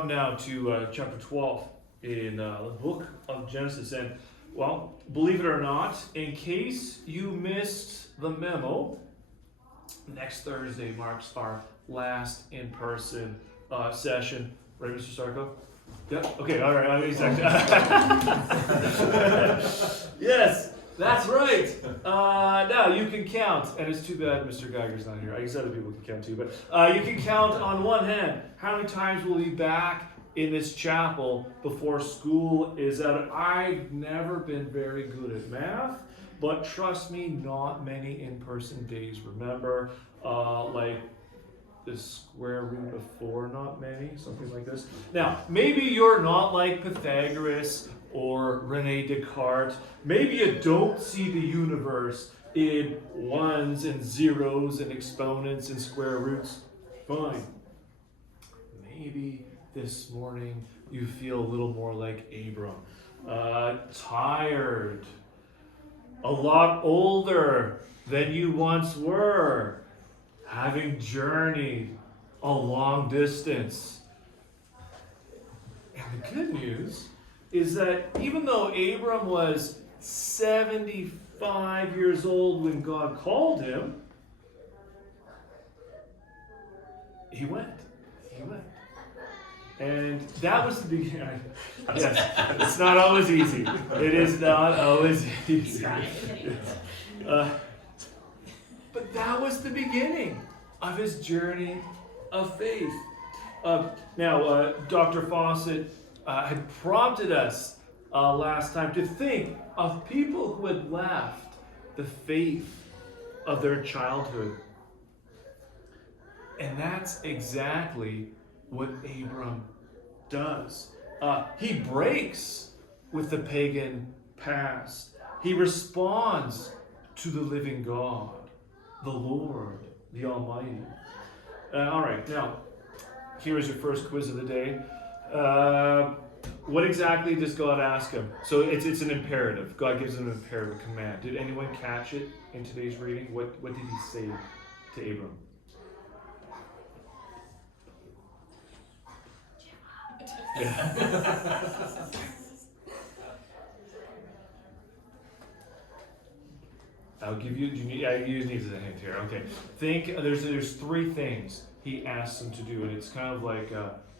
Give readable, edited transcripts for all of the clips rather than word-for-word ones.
come now to chapter 12 in the book of Genesis. And, well, believe it or not, in case you missed the memo, next Thursday marks our last in-person session. Right, Mr. Sarko? Yep. Okay, all right. Exactly. Yes, that's right. Now, you can count, and it's too bad Mr. Geiger's not here. I guess other people can count too, but you can count on one hand how many times we'll be back in this chapel before school is out. I've never been very good at math, but trust me, not many in-person days. Remember, like the square root of 4, not many, something like this. Now, maybe you're not like Pythagoras or Rene Descartes. Maybe you don't see the universe in ones and zeros and exponents and square roots. Fine. Maybe this morning you feel a little more like Abram. Tired. A lot older than you once were. Having journeyed a long distance. And the good news is that even though Abram was 75 years old when God called him, he went. And that was the beginning. Yes, it's not always easy. It is not always easy. But that was the beginning of his journey of faith. Now, Dr. Fawcett had prompted us last time to think of people who had left the faith of their childhood. And that's exactly what Abram does. He breaks with the pagan past. He responds to the living God, the Lord, the Almighty. All right, now, here is your first quiz of the day. What exactly does God ask him? So it's an imperative. God gives him an imperative command. Did anyone catch it in today's reading? What did he say to Abram? Yeah. I'll give you. You need a hint here. Okay. Think. There's 3 things he asks him to do, and it's kind of like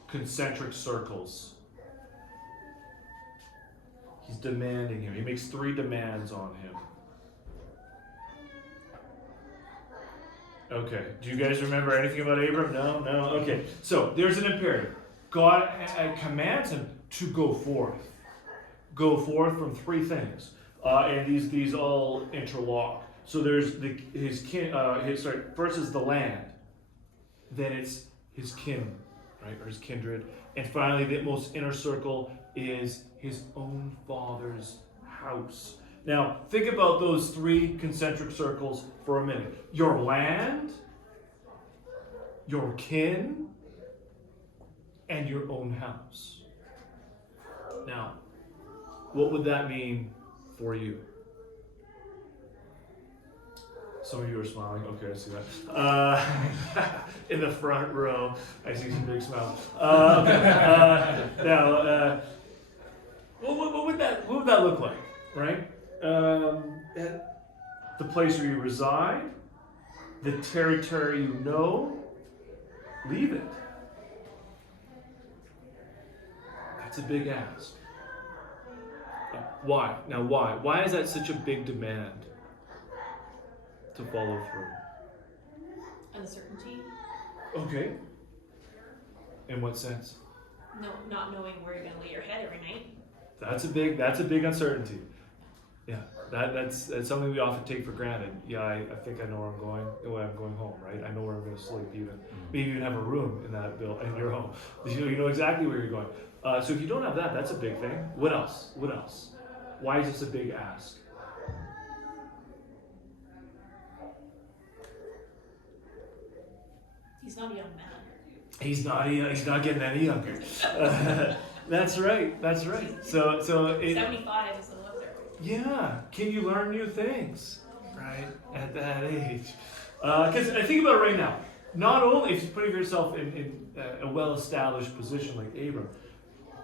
concentric circles. He's demanding him. He makes 3 demands on him. Okay. Do you guys remember anything about Abram? No. Okay. So there's an imperative. God commands him to go forth. Go forth from 3 things. And these all interlock. So there's first is the land, then it's his kin, right, or his kindred, and finally the most inner circle is his own father's house. Now think about those 3 concentric circles for a minute. Your land, your kin, and your own house. Now, what would that mean for you? Some of you are smiling. Okay, I see that. In the front row, I see some big smiles. Now, what would that look like, right? The place where you reside, the territory you know, leave it. That's a big ask. Why? Now, why? Why is that such a big demand to follow through? Uncertainty. Okay. In what sense? No, not knowing where you're going to lay your head every night. That's a big uncertainty. Yeah, that's something we often take for granted. Yeah, I think I know where I'm going when I'm going home, right? I know where I'm going to sleep even. Maybe you even have a room in that in your home. You know exactly where you're going. So if you don't have that, that's a big thing. What else? Why is this a big ask? He's not a young man. He's not getting any younger. That's right. So 75 is the look there. Yeah. Can you learn new things, right? At that age. Because I think about it right now. not only, if you're putting yourself in a well-established position like Abram,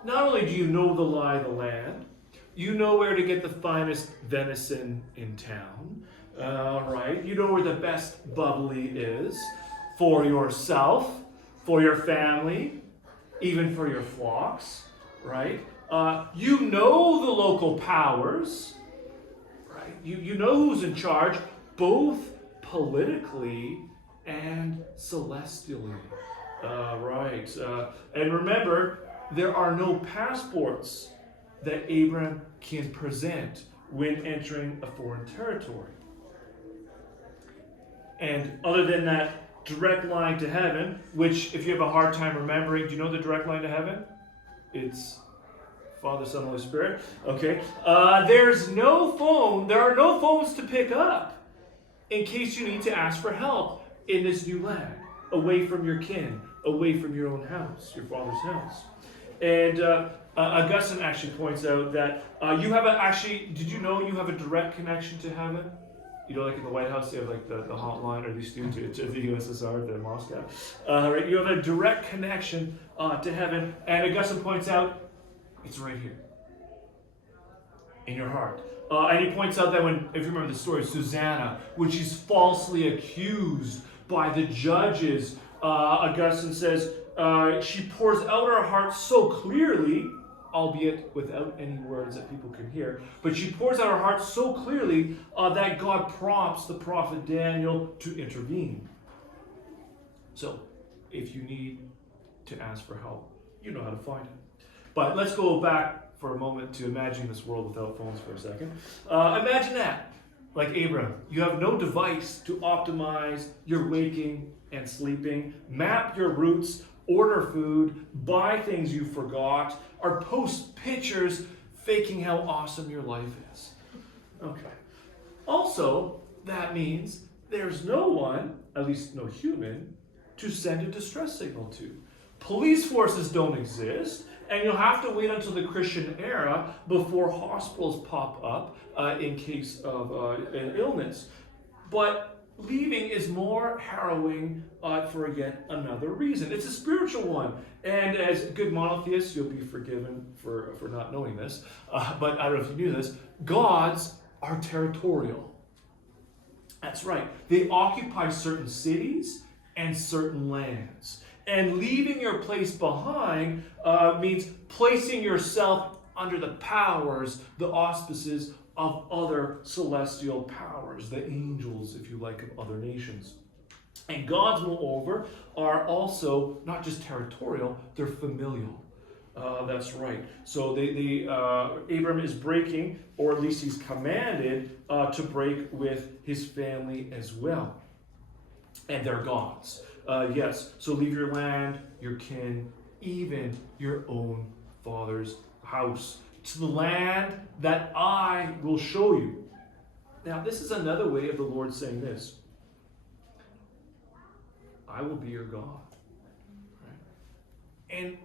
not only do you know the lie of the land, you know where to get the finest venison in town, right? You know where the best bubbly is for yourself, for your family, even for your flocks, right? You know the local powers, right? You know who's in charge, both politically and celestially, right? And remember, there are no passports that Abram can present when entering a foreign territory. And other than that direct line to heaven, which if you have a hard time remembering, do you know the direct line to heaven? It's Father, Son, Holy Spirit. Okay. There's no phone. There are no phones to pick up in case you need to ask for help in this new land, away from your kin, away from your own house, your father's house. And Augustine actually points out that you have did you know you have a direct connection to heaven? You know, like in the White House, they have like the hotline, or these students to the USSR, the Moscow. Right? You have a direct connection to heaven, and Augustine points out it's right here in your heart. And he points out that if you remember the story of Susanna, when she's falsely accused by the judges, Augustine says she pours out her heart so clearly, albeit without any words that people can hear, but she pours out her heart so clearly that God prompts the prophet Daniel to intervene. So, if you need to ask for help, you know how to find it. But let's go back for a moment to imagine this world without phones for a second. Imagine that, like Abram, you have no device to optimize your waking and sleeping, map your routes, order food, buy things you forgot, or post pictures faking how awesome your life is. Okay. Also, that means there's no one, at least no human, to send a distress signal to. Police forces don't exist, and you'll have to wait until the Christian era before hospitals pop up in case of an illness. But leaving is more harrowing for yet another reason. It's a spiritual one. And as good monotheists, you'll be forgiven for not knowing this. But I don't know if you knew this. Gods are territorial. That's right. They occupy certain cities and certain lands. And leaving your place behind means placing yourself under the powers, the auspices of other celestial powers, the angels, if you like, of other nations. And gods, moreover, are also not just territorial, they're familial. That's right. So Abram is breaking, or at least he's commanded to break with his family as well. And they're gods. Yes, so leave your land, your kin, even your own father's house, to the land that I will show you. Now, this is another way of the Lord saying this. I will be your God. Right? And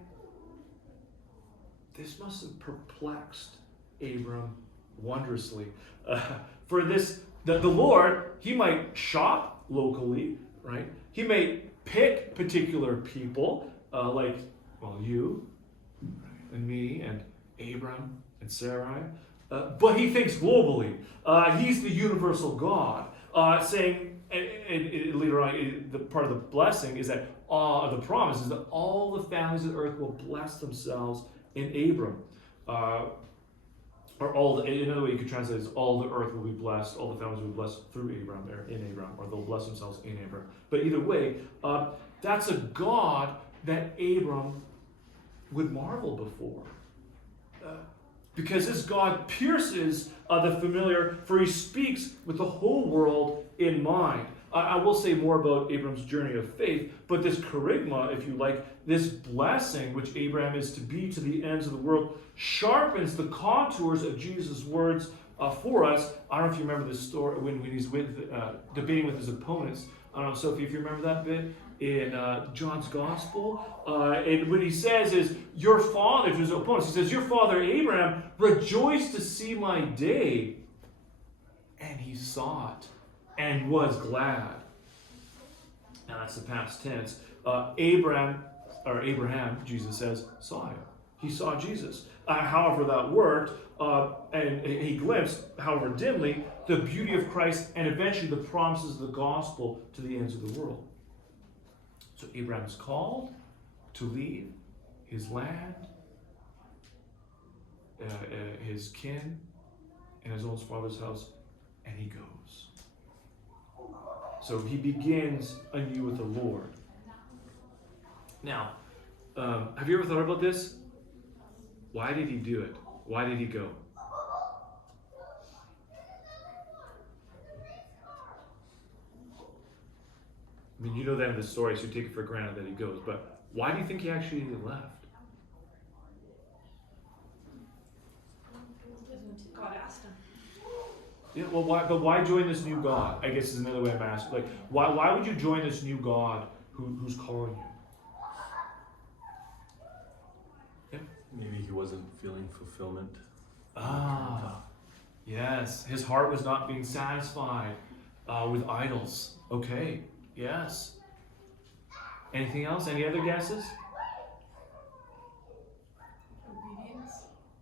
this must have perplexed Abram wondrously. For this, the Lord, he might shop locally, right? He may pick particular people, you and me and Abram and Sarai, but he thinks globally. He's the universal God, saying, and later on, the part of the blessing is that the promise is that all the families of the earth will bless themselves in Abram. Another way you could translate it is all the earth will be blessed, all the families will be blessed through Abram, or in Abram, or they'll bless themselves in Abram. But either way, that's a God that Abram would marvel before. Because this God pierces the familiar, for he speaks with the whole world in mind. I will say more about Abram's journey of faith, but this charisma, if you like, this blessing which Abraham is to be to the ends of the world, sharpens the contours of Jesus' words for us. I don't know if you remember this story when he's debating with his opponents. I don't know, Sophie, if you remember that bit in John's Gospel. And what he says is, your father, to his opponents, he says, your father Abraham rejoiced to see my day, and he saw it and was glad. Now that's the past tense. Abraham, Jesus says, saw him. He saw Jesus. However that worked, and he glimpsed, however dimly, the beauty of Christ and eventually the promises of the gospel to the ends of the world. So Abraham is called to leave his land, his kin, and his own father's house, and he goes. So he begins anew with the Lord. Now, have you ever thought about this? Why did he do it? Why did he go? I mean, you know the end of the story, so you take it for granted that he goes. But why do you think he actually left? God asked him. Yeah, well, why? But why join this new God? I guess is another way I'm asking. Like, why would you join this new God who's calling you? Yeah. Maybe he wasn't feeling fulfillment. Yes. His heart was not being satisfied with idols. Okay. Yes. Anything else? Any other guesses?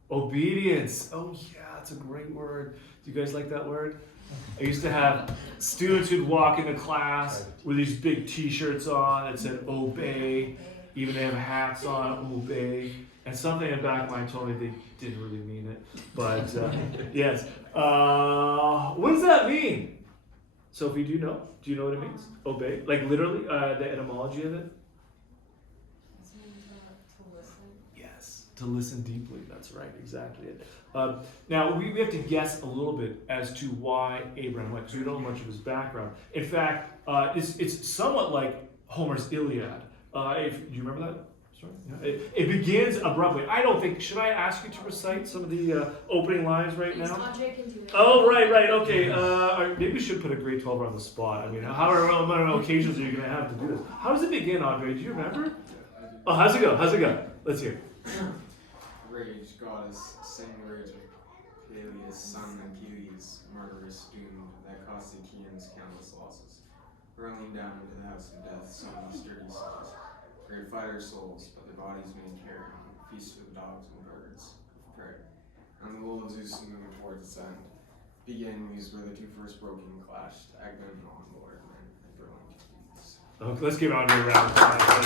Obedience. Oh yeah, that's a great word. Do you guys like that word? I used to have students who'd walk into class with these big t-shirts on that said obey. Even they have hats on, obey. And something in the back of my mind told me they didn't really mean it. But yes. What does that mean? Sophie, do you know? Do you know what it means? Obey? Like literally, the etymology of it? Yes, to listen deeply. That's right, exactly it. Now, we have to guess a little bit as to why Abraham went, because we don't know much of his background. In fact, it's somewhat like Homer's Iliad. Do you remember that? Yeah. It begins abruptly. I don't think, should I ask you to recite some of the opening lines right now? Andre can do it. Oh, right, okay. Maybe we should put a grade 12 on the spot. I mean, however many occasions are you going to have to do this? How does it begin, Andre? Do you remember? Oh, how's it go? Let's hear. Rage, goddess, same rage of Peleus, son Achilles, murderous doom that cost the Achaeans countless losses. Hurling down into the house of death, some sturdy souls. Great fighters' souls, but their bodies may carry on. Feast for the dogs and birds of prey. And the will of Zeus moving towards its end. Began these where the two first broke and clashed. Agamemnon, Lord, and brilliant deeds. Okay, let's give Andre a round of applause.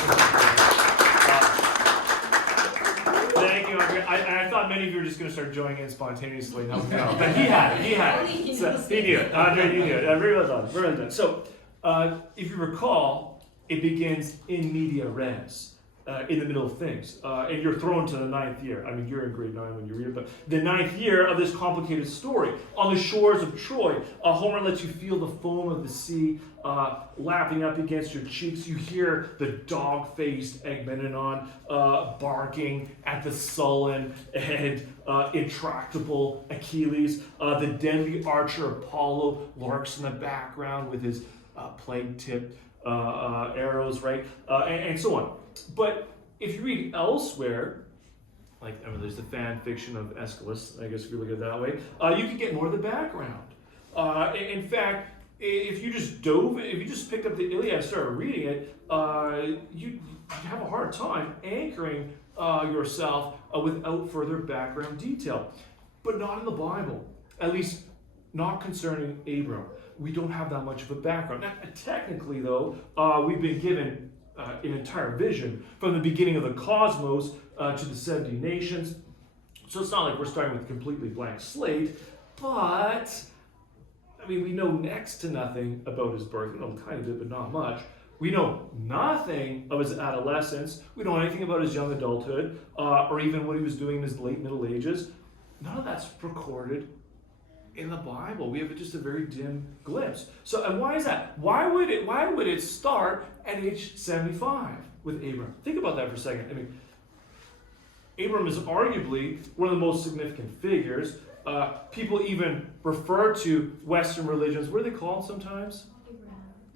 Thank you, Andre. I thought many of you were just going to start joining in spontaneously. No, but he had it. So, he knew it. Andre, you knew it. Very well done. So, if you recall, it begins in media res, in the middle of things. And you're thrown to the 9th year. I mean, you're in grade 9 when you read it, but the 9th year of this complicated story. On the shores of Troy, Homer lets you feel the foam of the sea lapping up against your cheeks. You hear the dog-faced Agamemnon barking at the sullen and intractable Achilles. The deadly archer Apollo lurks in the background with his plague-tipped arrows, right? And so on. But if you read elsewhere, like, I mean, there's the fan fiction of Aeschylus, I guess if you look at it that way, you can get more of the background. In fact, if you just picked up the Iliad and started reading it, you have a hard time anchoring yourself without further background detail. But not in the Bible, at least not concerning Abram. We don't have that much of a background. Now, technically, though, we've been given an entire vision from the beginning of the cosmos to the 70 nations. So it's not like we're starting with a completely blank slate, but, I mean, we know next to nothing about his birth. We know kind of it, but not much. We know nothing of his adolescence. We don't know anything about his young adulthood, or even what he was doing in his late Middle Ages. None of that's recorded in the Bible. We have just a very dim glimpse. So, and why is that? Why would it start at age 75 with Abram? Think about that for a second. I mean, Abram is arguably one of the most significant figures. People even refer to Western religions, what are they called sometimes?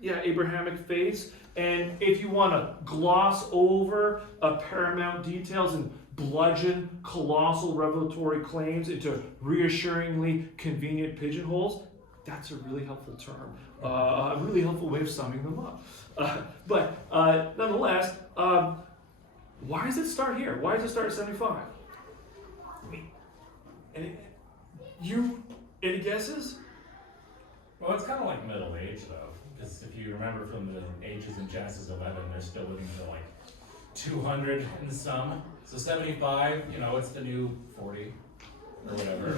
Abrahamic faiths. And if you want to gloss over paramount details and bludgeon colossal revelatory claims into reassuringly convenient pigeonholes, That's a really helpful term, a really helpful way of summing them up. But nonetheless, why does it start here? Why does it start at 75? Any guesses? Well, it's kind of like middle age, though, because if you remember from the ages in Genesis 11, they're still living to like 200 and some. So 75, it's the new 40 or whatever.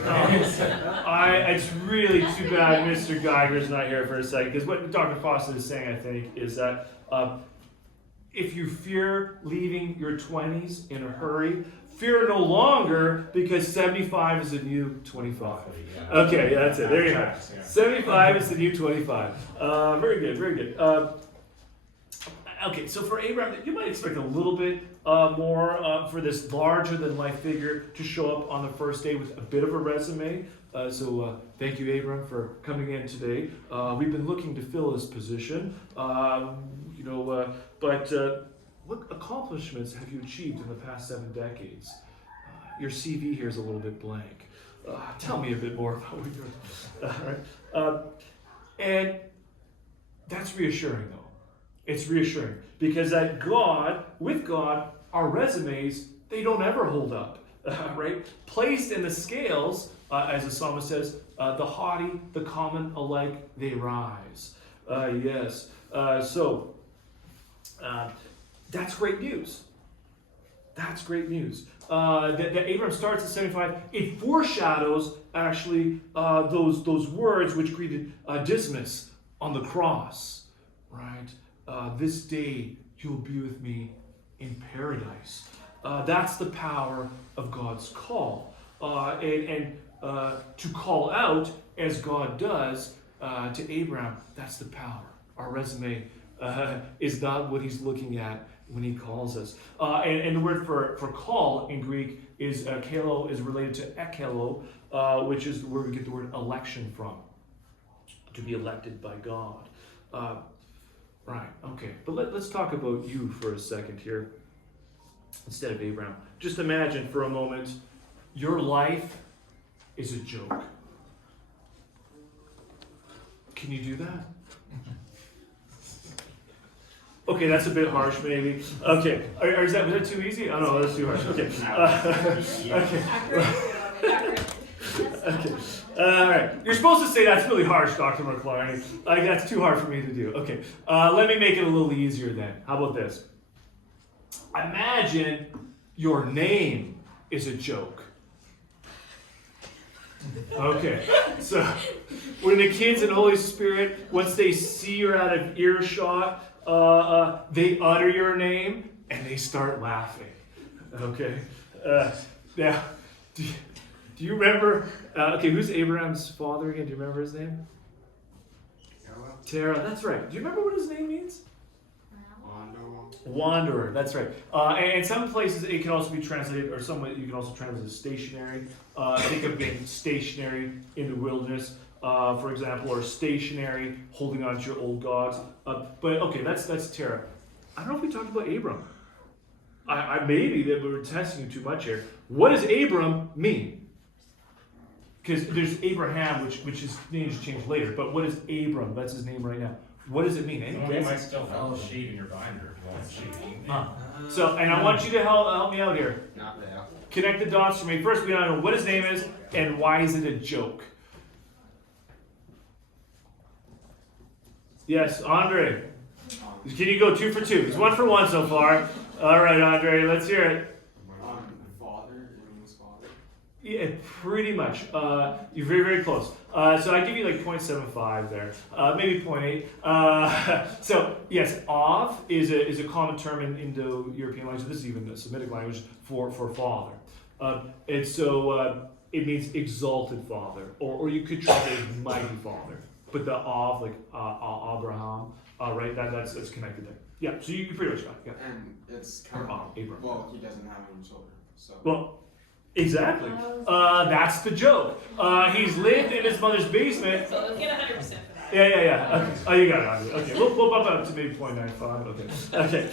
It's really too bad Mr. Geiger's not here for a second, because what Dr. Fawcett is saying, I think, is that if you fear leaving your 20s in a hurry, fear no longer, because 75 is the new 25. Okay, that's it. There you go. 75 is the new 25. Very good, very good. Okay, so for Abraham, you might expect a little bit more for this larger-than-life figure to show up on the first day with a bit of a resume. So thank you, Abraham, for coming in today. We've been looking to fill this position, but what accomplishments have you achieved in the past 7 decades? Your CV here is a little bit blank. Tell me a bit more about what you're doing. All right. And that's reassuring, though. It's reassuring because with God, our resumes, they don't ever hold up, right? Placed in the scales, as the psalmist says, the haughty, the common alike, they rise. Yes. So that's great news. That's great news. That Abraham starts at 75. It foreshadows actually those words which greeted Dismas on the cross, right? This day you'll be with me in paradise. That's the power of God's call. And to call out as God does to Abraham, that's the power. Our resume is not what he's looking at when he calls us. And the word for call in Greek is kalo, is related to ekelo, which is where we get the word election from. To be elected by God. Right, okay. But let's talk about you for a second here, instead of Abraham. Just imagine for a moment, your life is a joke. Can you do that? Okay, that's a bit harsh, maybe. Okay, was that too easy? Oh no, that's too harsh. Okay. Okay. All right. You're supposed to say that's really harsh, Dr. Mclarney. That's too hard for me to do. Okay. Let me make it a little easier then. How about this? Imagine your name is a joke. Okay. So when the kids in Holy Spirit, once they see you're out of earshot, they utter your name and they start laughing. Okay. Now, do you remember? Who's Abraham's father again? Do you remember his name? Terah. That's right. Do you remember what his name means? Wanderer. That's right. And some places it can also be translated, or some you can also translate as stationary. Think of being stationary in the wilderness, for example, or stationary, holding on to your old gods. But okay, that's Terah. I don't know if we talked about Abram. I maybe that we were testing you too much here. What does Abram mean? Because there's Abraham, which his name is changed later. But what is Abram? That's his name right now. What does it mean? Any You guesses? might still have a sheet in your binder if you want a sheet. So, and I want you to help me out here. Not there. Connect the dots for me. First, we gotta know what his name is and why is it a joke. Yes, Andre. Can you go 2 for 2? He's 1 for 1 so far. All right, Andre, let's hear it. Father, Abram's father. Yeah, pretty much. You're very, very close. So I give you like 0.75 there, maybe 0.8. So yes, Av is a common term in Indo-European language. This is even a Semitic language for father. And so it means exalted father, or you could translate mighty father. But the Av, like Abraham, right? That's connected there. Yeah. So you pretty much got it. Yeah. And it's kind of Abraham. well, he doesn't have any children, so. Well. Exactly. That's the joke. He's lived in his mother's basement. So let's get 100% for that. Yeah. Okay. Oh, you got it, Andy. Okay, we'll bump it up to maybe 0.95. Okay.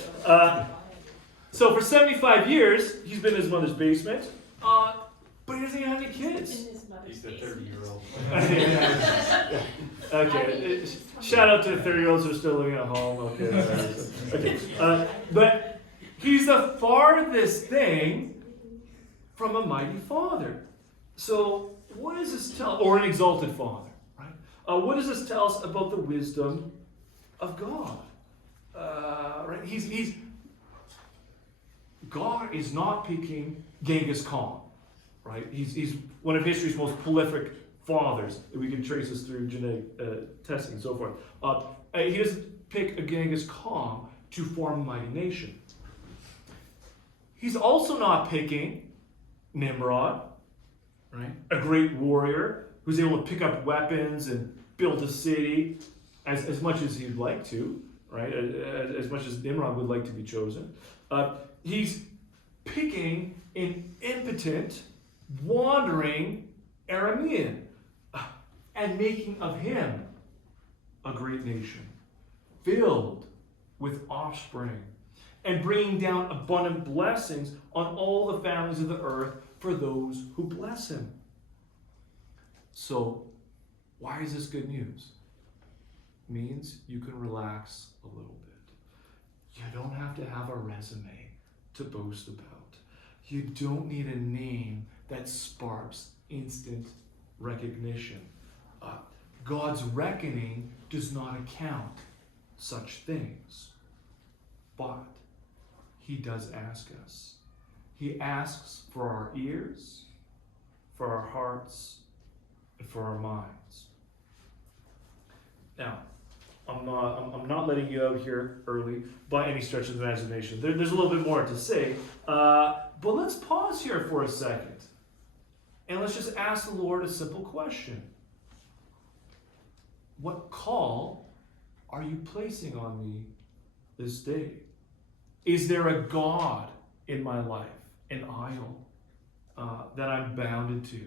So for 75 years, he's been in his mother's basement. But he doesn't even have any kids. In his mother's other He's the space. 30-year-old. Okay. Shout out to the 30-year-olds who are still living at home. Okay. Okay. But he's the farthest thing from a mighty father. So what does this tell? Or an exalted father, right? What does this tell us about the wisdom of God? Right? He's God is not picking Genghis Khan, right? He's one of history's most prolific fathers. We can trace this through genetic testing and so forth. He doesn't pick a Genghis Khan to form a mighty nation. He's also not picking Nimrod, right? A great warrior who's able to pick up weapons and build a city as much as he'd like to, right? As much as Nimrod would like to be chosen. He's picking an impotent, wandering Aramean and making of him a great nation, filled with offspring, and bringing down abundant blessings on all the families of the earth for those who bless him. So, why is this good news? It means you can relax a little bit. You don't have to have a resume to boast about. You don't need a name that sparks instant recognition. God's reckoning does not account such things. But he does ask us. He asks for our ears, for our hearts, and for our minds. Now, I'm not letting you out here early by any stretch of the imagination. There's a little bit more to say, but let's pause here for a second. And let's just ask the Lord a simple question. What call are you placing on me this day? Is there a God in my life, an idol that I'm bounded to?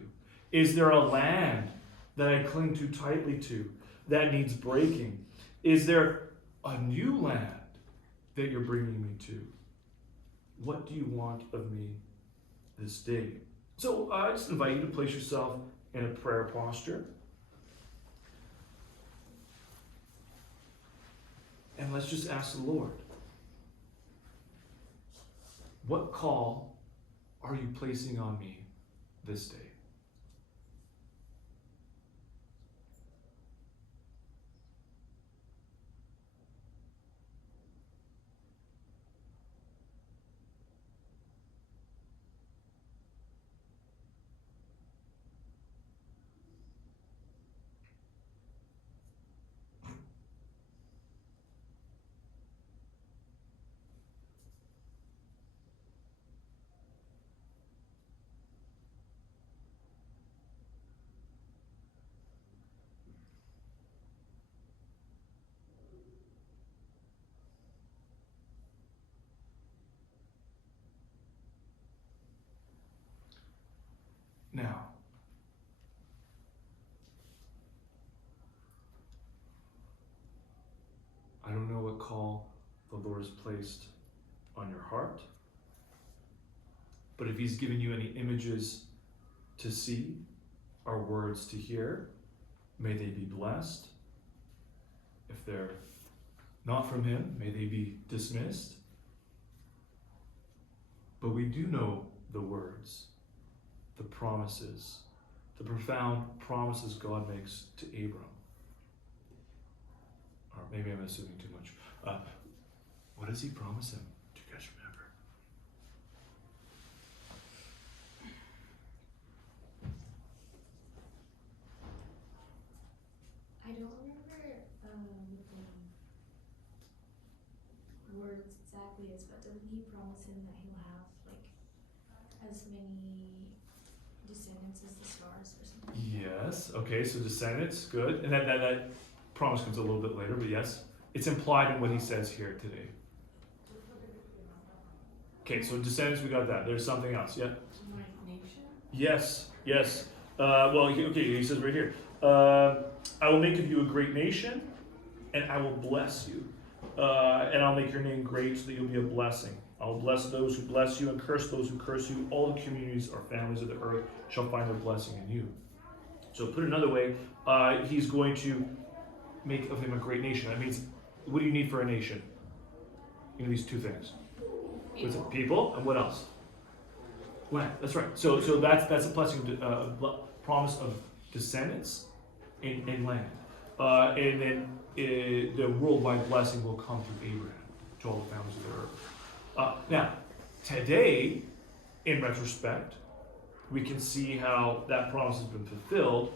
Is there a land that I cling too tightly to that needs breaking? Is there a new land that you're bringing me to? What do you want of me this day? So I just invite you to place yourself in a prayer posture. And let's just ask the Lord, what call are you placing on me this day? Now, I don't know what call the Lord has placed on your heart, but if he's given you any images to see or words to hear, may they be blessed. If they're not from him, may they be dismissed. But we do know the words, the promises, the profound promises God makes to Abram. Or maybe I'm assuming too much. What does he promise him? Do you guys remember? I don't remember the words exactly is, but doesn't he promise him that he'll have like as many descendants as the stars or something? Yes. Okay, so descendants, good. And that promise comes a little bit later, but yes, it's implied in what he says here today. Okay, so descendants, we got that. There's something else, yeah? Nation? Yes. He says right here, I will make of you a great nation, and I will bless you. And I'll make your name great so that you'll be a blessing. I will bless those who bless you and curse those who curse you. All the communities or families of the earth shall find their blessing in you. So put another way, he's going to make of him a great nation. That means, what do you need for a nation? You need these two things. What's it? People, and what else? Land. That's right. So that's a blessing, promise of descendants and land. And then the worldwide blessing will come through Abraham to all the families of the earth. Now, today, in retrospect, we can see how that promise has been fulfilled.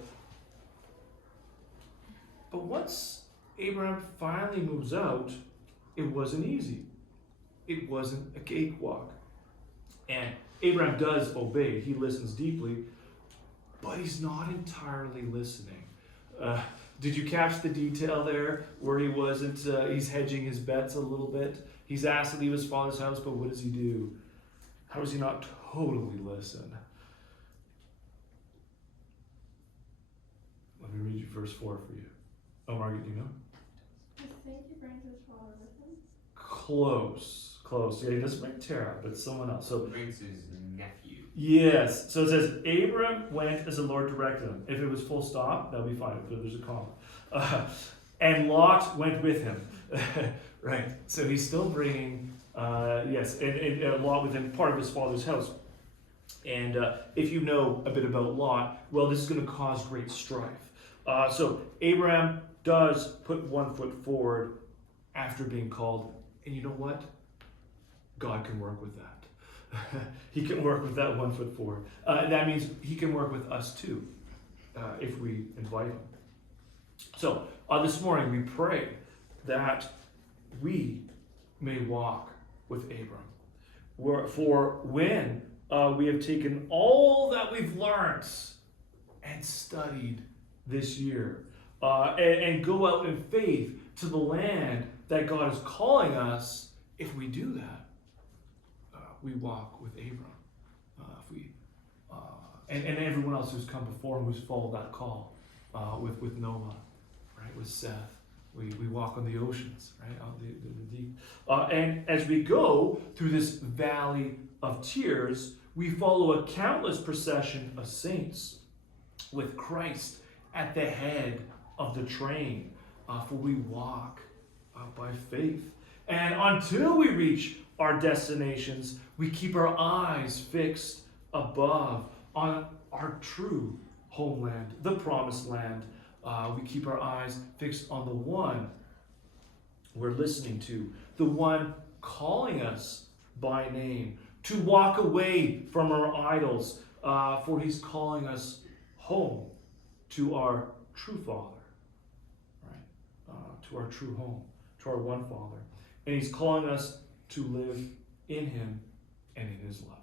But once Abraham finally moves out, it wasn't easy. It wasn't a cakewalk. And Abraham does obey. He listens deeply, but he's not entirely listening. Did you catch the detail there where he wasn't, he's hedging his bets a little bit? He's asked to leave his father's house, but what does he do? How does he not totally listen? Let me read you verse 4 for you. Oh, Margaret, do you know? I think he brings his father with him. Close. Yeah, he doesn't bring Terah, but someone else. So Brings his nephew. yes. So it says, Abram went as the Lord directed him. If it was full stop, that'll be fine. If there's a comma. And Lot went with him. Right. So he's still bringing, and Lot with him, part of his father's house. And if you know a bit about Lot, well, this is going to cause great strife. So Abraham does put one foot forward after being called. And you know what? God can work with that. He can work with that 1 foot forward. That means he can work with us too, if we invite him. So this morning we pray that we may walk with Abram. For when we have taken all that we've learned and studied this year, and go out in faith to the land that God is calling us, if we do that, we walk with Abram. And everyone else who's come before him, who's followed that call, with Noah, right, with Seth. We walk on the oceans, right, on the deep. And as we go through this valley of tears, we follow a countless procession of saints with Christ at the head of the train, for we walk by faith. And until we reach our destinations, we keep our eyes fixed above on our true homeland, the promised land. We keep our eyes fixed on the one we're listening to, the one calling us by name, to walk away from our idols, for he's calling us home to our true Father, right? To our true home, to our one Father. And he's calling us to live in him and in his love.